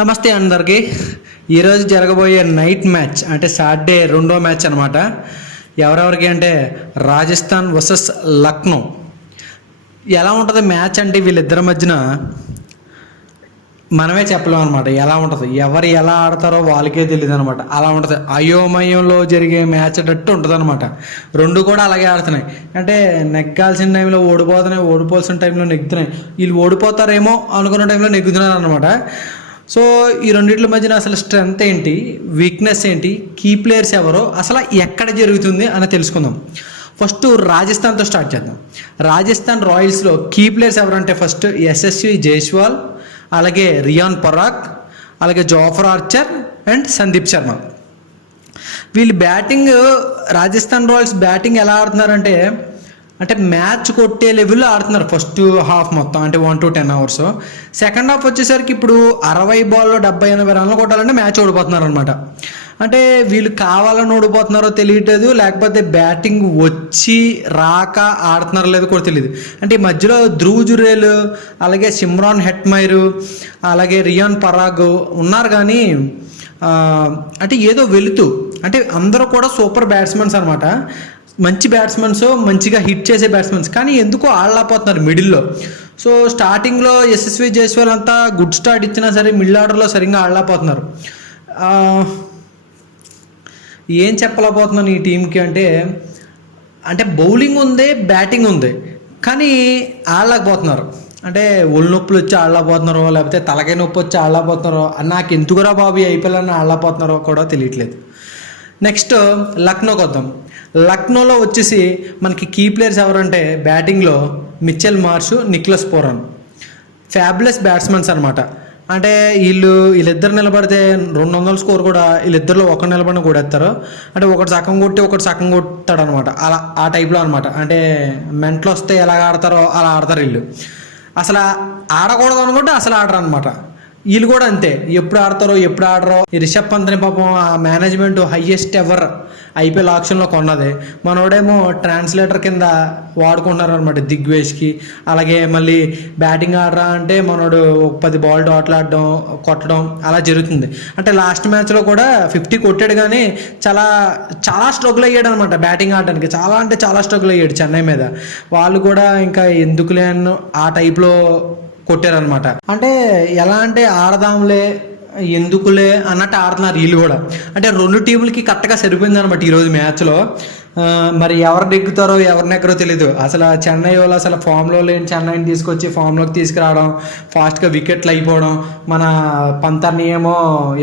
నమస్తే అందరికీ. ఈరోజు జరగబోయే నైట్ మ్యాచ్ అంటే సాటర్డే రెండో మ్యాచ్ అనమాట. ఎవరెవరికి అంటే రాజస్థాన్ వర్సెస్ లక్నో. ఎలా ఉంటుంది మ్యాచ్ అంటే వీళ్ళిద్దరి మధ్యన మనమే చెప్పలేం అనమాట. ఎలా ఉంటుంది, ఎవరు ఎలా ఆడతారో వాళ్ళకే తెలియదు అనమాట. అలా ఉంటుంది, అయోమయంలో జరిగే మ్యాచ్ అన్నట్టు ఉంటుంది అనమాట. రెండు కూడా అలాగే ఆడుతున్నాయి. అంటే నెగ్గాల్సిన టైంలో ఓడిపోతున్నాయి, ఓడిపోవాల్సిన టైంలో నెగ్గుతున్నాయి. వీళ్ళు ఓడిపోతారేమో అనుకున్న టైంలో నెగ్గుతున్నారు అనమాట. సో ఈ రెండింటి మధ్యన అసలు స్ట్రెంగ్త్ ఏంటి, వీక్నెస్ ఏంటి, కీ ప్లేయర్స్ ఎవరో, అసలు ఎక్కడ జరుగుతుంది అని తెలుసుకుందాం. ఫస్ట్ రాజస్థాన్తో స్టార్ట్ చేద్దాం. రాజస్థాన్ రాయల్స్లో కీ ప్లేయర్స్ ఎవరంటే ఫస్ట్ యశస్వి జైస్వాల్, అలాగే రియాన్ పరాగ్, అలాగే Zophar Archer and Sandeep Sharma. వీళ్ళు బ్యాటింగ్, రాజస్థాన్ రాయల్స్ బ్యాటింగ్ ఎలా ఆడుతున్నారంటే అంటే మ్యాచ్ కొట్టే లెవెల్లో ఆడుతున్నారు ఫస్ట్ హాఫ్ మొత్తం, అంటే 1 to 10 hours. సెకండ్ హాఫ్ వచ్చేసరికి ఇప్పుడు 60 బాల్లో 70-80 రన్లు కొట్టాలంటే మ్యాచ్ ఓడిపోతున్నారు అనమాట. అంటే వీళ్ళు కావాలని ఓడిపోతున్నారో తెలియట్లేదు, లేకపోతే బ్యాటింగ్ వచ్చి రాక ఆడుతున్నారో లేదో కూడా తెలియదు. అంటే ఈ మధ్యలో ధ్రువ్ జురేల్, అలాగే సిమ్రాన్ హెట్మైర్, అలాగే రియాన్ పరాగ్ ఉన్నారు. కానీ అంటే ఏదో వెళుతూ, అంటే అందరూ కూడా సూపర్ బ్యాట్స్మెన్స్ అనమాట, మంచి బ్యాట్స్మెన్స్, మంచిగా హిట్ చేసే బ్యాట్స్మెన్స్. కానీ ఎందుకో ఆడలేకపోతున్నారు మిడిల్లో. సో స్టార్టింగ్లో యశస్వి జైస్వాల్ అంతా గుడ్ స్టార్ట్ ఇచ్చినా సరే మిడిల్ ఆర్డర్లో సరిగ్గా ఆడలేకపోతున్నారు. ఏం చెప్పలేకపోతున్నాను ఈ టీంకి అంటే, అంటే బౌలింగ్ ఉంది, బ్యాటింగ్ ఉంది, కానీ ఆడలేకపోతున్నారు. అంటే ఒళ్ళు నొప్పులు వచ్చి ఆడలేకపోతున్నారో, లేకపోతే తలకాయ నొప్పి వచ్చి ఆడలేకపోతున్నారో, నాకు ఎందుకురా బాబు ఐపీఎల్ అని ఆడలేకపోతున్నారో కూడా తెలియట్లేదు. నెక్స్ట్ లక్నోకి వద్దాం. లక్నోలో వచ్చేసి మనకి కీ ప్లేయర్స్ ఎవరంటే బ్యాటింగ్లో Mitchell Marsh, Nicholas Pooran. Fabulous batsmen అనమాట. అంటే వీళ్ళిద్దరు నిలబడితే 200 స్కోర్ కూడా వీళ్ళిద్దరిలో ఒకరు నిలబడిన కూడా ఎత్తారు. అంటే ఒకటి సగం కొట్టి ఒకటి సగం కొట్టాడు అనమాట. అలా ఆ టైప్లో అనమాట. అంటే మెంటలు వస్తే ఎలా ఆడతారో అలా ఆడతారు వీళ్ళు. అసలు ఆడకూడదు అనుకుంటే అసలు ఆడరు అనమాట. వీళ్ళు కూడా అంతే, ఎప్పుడు ఆడతారో ఎప్పుడు ఆడరో. ఈ రిషబ్ పంత్ని పాపం ఆ మేనేజ్మెంట్ హైయెస్ట్ ఎవర్ ఐపీఎల్ ఆక్షన్లో కొన్నది. మనోడేమో ట్రాన్స్లేటర్ కింద వాడుకుంటున్నారు అనమాట దిగ్వేష్కి. అలాగే మళ్ళీ బ్యాటింగ్ ఆడరా అంటే మనోడు 10 బాల్ డాట్లు ఆడడం, కొట్టడం అలా జరుగుతుంది. అంటే లాస్ట్ మ్యాచ్లో కూడా 50 కొట్టాడు, కానీ చాలా చాలా స్ట్రగుల్ అయ్యాడు అనమాట బ్యాటింగ్ ఆడడానికి. చాలా అంటే చాలా స్ట్రగుల్ అయ్యాడు చెన్నై మీద. వాళ్ళు కూడా ఇంకా ఎందుకులే అన్న ఆ టైప్లో కొట్టారనమాట. అంటే ఎలా అంటే ఆడదాంలే ఎందుకులే అన్నట్టు ఆడుతున్నారు వీళ్ళు కూడా. అంటే రెండు టీములకి కరెక్ట్గా సరిపోయింది అనమాట ఈరోజు మ్యాచ్లో. మరి ఎవరు నెగ్గుతారో ఎవరు నెగ్గరో తెలీదు. అసలు చెన్నై వాళ్ళు అసలు ఫామ్లో లేని చెన్నైని తీసుకొచ్చి ఫామ్లోకి తీసుకురావడం, ఫాస్ట్గా వికెట్లు అయిపోవడం, మన పంతర్ని ఏమో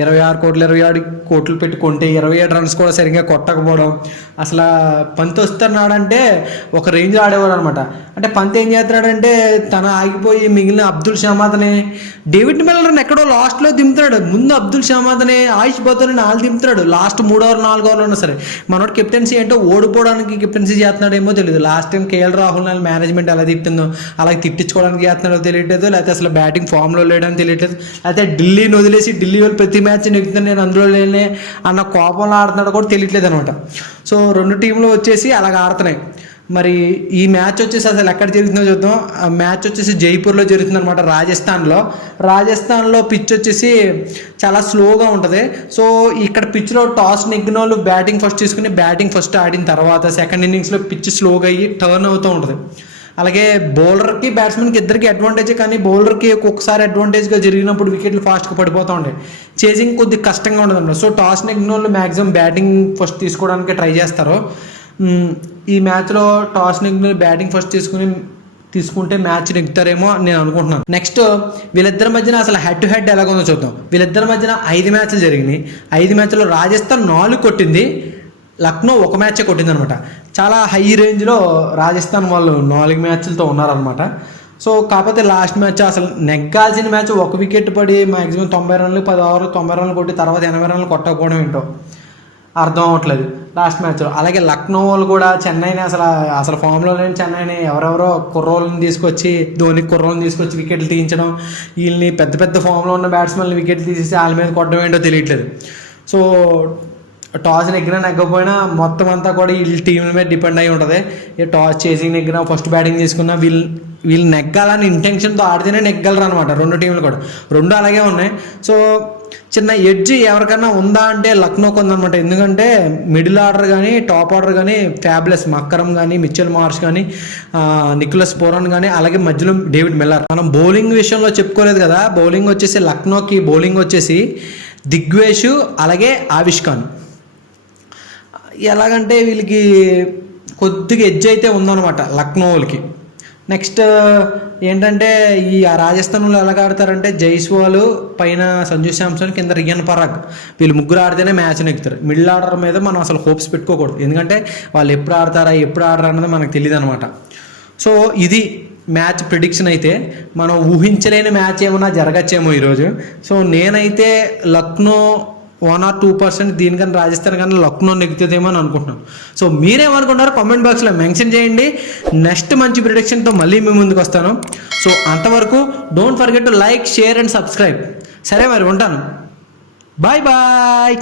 26 కోట్లు పెట్టి కొంటే 27 రన్స్ కూడా సరిగ్గా కొట్టకపోవడం. అసలు పంత్ వస్తున్నాడంటే ఒక రేంజ్లో ఆడేవాడు అనమాట. అంటే పంత్ ఏం చేస్తున్నాడంటే తన ఆగిపోయి మిగిలిన అబ్దుల్ షమాద్ని, డేవిడ్ మిల్లర్ని ఎక్కడో లాస్ట్లో దింపుతున్నాడు. ముందు అబ్దుల్ షమాద్ని, ఆయుష్ బౌదర్ని వాళ్ళు దింపుతున్నాడు లాస్ట్ 3 or 4 hours ఉన్నా సరే. మనోడు కెప్టెన్సీ అంటే ఓడిపోవడానికి కెప్టెన్సీ చేస్తున్నాడేమో తెలియదు. Last time KL Rahul management ఎలా తిట్టిందో అలాగే తిట్టించుకోవడానికి చేస్తున్నాడో తెలియట్లేదు, లేకపోతే అసలు బ్యాటింగ్ ఫామ్లో లేడని తెలియట్లేదు, లేకపోతే ఢిల్లీని వదిలేసి ఢిల్లీ వాళ్ళు ప్రతి మ్యాచ్ నెగ్గుతాను నేను అందులో లేనే అన్న కోపంలో ఆడుతున్నాడో కూడా తెలియట్లేదు అనమాట. సో రెండు టీంలు వచ్చేసి అలాగ ఆడుతున్నాయి. మరి ఈ మ్యాచ్ వచ్చేసి అసలు ఎక్కడ జరుగుతుందో చూద్దాం. ఆ మ్యాచ్ వచ్చేసి జైపూర్లో జరుగుతుంది అనమాట, రాజస్థాన్లో పిచ్ వచ్చేసి చాలా స్లోగా ఉంటుంది. సో ఇక్కడ పిచ్లో టాస్ నెగ్గిన వాళ్ళు బ్యాటింగ్ ఫస్ట్ తీసుకుని బ్యాటింగ్ ఫస్ట్ ఆడిన తర్వాత సెకండ్ ఇన్నింగ్స్లో పిచ్ స్లోగా అయ్యి టర్న్ అవుతూ ఉంటుంది. అలాగే బౌలర్కి బ్యాట్స్మెన్కి ఇద్దరికి అడ్వాంటేజే, కానీ బౌలర్కి ఒక్కొక్కసారి అడ్వాంటేజ్గా జరిగినప్పుడు వికెట్లు ఫాస్ట్గా పడిపోతూ ఉంటాయి, చేసింగ్ కొద్దిగా కష్టంగా ఉండదు అన్నమాట. సో టాస్ నెగ్గిన వాళ్ళు మ్యాక్సిమం బ్యాటింగ్ ఫస్ట్ తీసుకోవడానికి ట్రై చేస్తారు. ఈ మ్యాచ్లో టాస్ నెగ్గిన బ్యాటింగ్ ఫస్ట్ తీసుకుంటే మ్యాచ్ నెగ్గుతారేమో నేను అనుకుంటున్నాను. నెక్స్ట్ వీళ్ళిద్దరి మధ్యన అసలు హెడ్ టు హెడ్ ఎలాగొందో చూద్దాం. వీళ్ళిద్దరి మధ్యన 5 మ్యాచ్లు జరిగినాయి. 5 మ్యాచ్లో రాజస్థాన్ 4 కొట్టింది, లక్నో 1 మ్యాచే కొట్టింది అనమాట. చాలా హై రేంజ్లో రాజస్థాన్ వాళ్ళు 4 మ్యాచ్లతో ఉన్నారనమాట. సో కాకపోతే లాస్ట్ మ్యాచ్ అసలు నెగ్గాల్సిన మ్యాచ్ 1 వికెట్ పడి మ్యాక్సిమం 90 రన్లు 10 ఓవర్లు 90 రన్లు కొట్టి తర్వాత 80 రన్లు కొట్టకపోవడం ఏంటో అర్థం అవ్వట్లేదు లాస్ట్ మ్యాచ్లో. అలాగే లక్నో వాళ్ళు కూడా చెన్నైని అసలు ఫామ్లో లేని చెన్నైని ఎవరెవరో కుర్రోళ్ళని తీసుకొచ్చి, ధోని కుర్రోళ్ళని తీసుకొచ్చి వికెట్లు తీయించడం, వీళ్ళని పెద్ద పెద్ద ఫామ్లో ఉన్న బ్యాట్స్మెన్లు వికెట్లు తీసేసి వాళ్ళ మీద కొట్టడం ఏంటో తెలియట్లేదు. సో టాస్ నెగ్గినా నెగ్గకపోయినా మొత్తం అంతా కూడా వీళ్ళ టీంల మీద డిపెండ్ అయి ఉంటుంది. టాస్ చేసి నెగ్గినా ఫస్ట్ బ్యాటింగ్ తీసుకున్నా వీళ్ళు నెగ్గాలని ఇంటెన్షన్తో ఆడితేనే నెగ్గలరు అనమాట. రెండు టీంలు కూడా రెండు అలాగే ఉన్నాయి. సో చిన్న ఎడ్జ్ ఎవరికైనా ఉందా అంటే లక్నోకి ఉందనమాట. ఎందుకంటే మిడిల్ ఆర్డర్ కానీ టాప్ ఆర్డర్ కానీ ఫ్యాబ్లెస్ మక్కరం కానీ మిచెల్ మార్ష్ కానీ నికోలస్ పూరన్ కానీ అలాగే మధ్యలో డేవిడ్ మిల్లర్. మనం బౌలింగ్ విషయంలో చెప్పుకోలేదు కదా. బౌలింగ్ వచ్చేసి లక్నోకి బౌలింగ్ వచ్చేసి దిగ్వేష్ అలాగే ఆవిష్ ఖాన్. ఎలాగంటే వీళ్ళకి కొద్దిగా ఎడ్జ్ అయితే ఉందన్నమాట లక్నో వాళ్ళకి. నెక్స్ట్ ఏంటంటే ఈ రాజస్థాన్లో ఎలాగ ఆడతారంటే జైస్వాల్ పైన సంజు శాంసన్ కింద రియాన్ పరాగ్ వీళ్ళు ముగ్గురు ఆడితేనే మ్యాచ్ నెక్కుతారు. మిడిల్ ఆర్డర్ మీద మనం అసలు హోప్స్ పెట్టుకోకూడదు. ఎందుకంటే వాళ్ళు ఎప్పుడు ఆడతారా ఎప్పుడు ఆడరా అన్నది మనకు తెలియదు అనమాట. సో ఇది మ్యాచ్ ప్రిడిక్షన్. అయితే మనం ఊహించలేని మ్యాచ్ ఏమన్నా జరగచ్చేమో ఈరోజు. సో నేనైతే లక్నో 1 or 2% దీనికన్నా రాజస్థాన్ కన్నా లక్నో నెగ్గుతుందేమో అని అనుకుంటున్నాను. సో మీరేమనుకుంటారో కామెంట్ బాక్స్లో మెన్షన్ చేయండి. నెక్స్ట్ మంచి ప్రిడిక్షన్తో మళ్ళీ మీ ముందుకు వస్తాను. సో అంతవరకు don't forget to like, share and subscribe. సరే మరి ఉంటాను. Bye bye.